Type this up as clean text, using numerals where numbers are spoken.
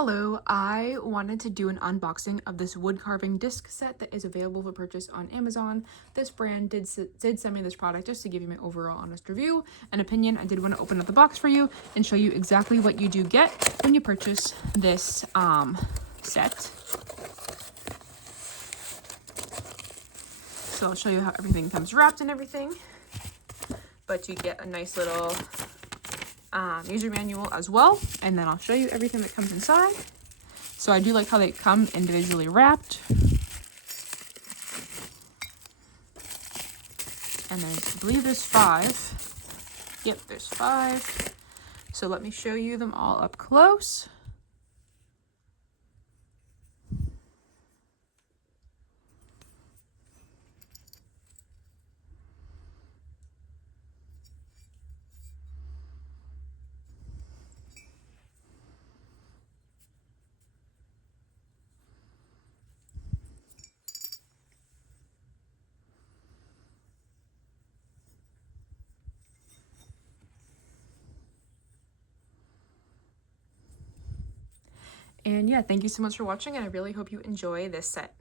Hello, I wanted to do an unboxing of this wood carving disc set that is available for purchase on Amazon. This brand did send me this product just to give you my overall honest review and opinion. I did want to open up the box for you and show you exactly what you do get when you purchase this set. So I'll show you how everything comes wrapped and everything, but you get a nice little user manual as well, and then I'll show you everything that comes inside. So I do like how they come individually wrapped, and then I believe there's 5. Yep, there's 5. So let me show you them all up close. And yeah, thank you so much for watching, and I really hope you enjoy this set.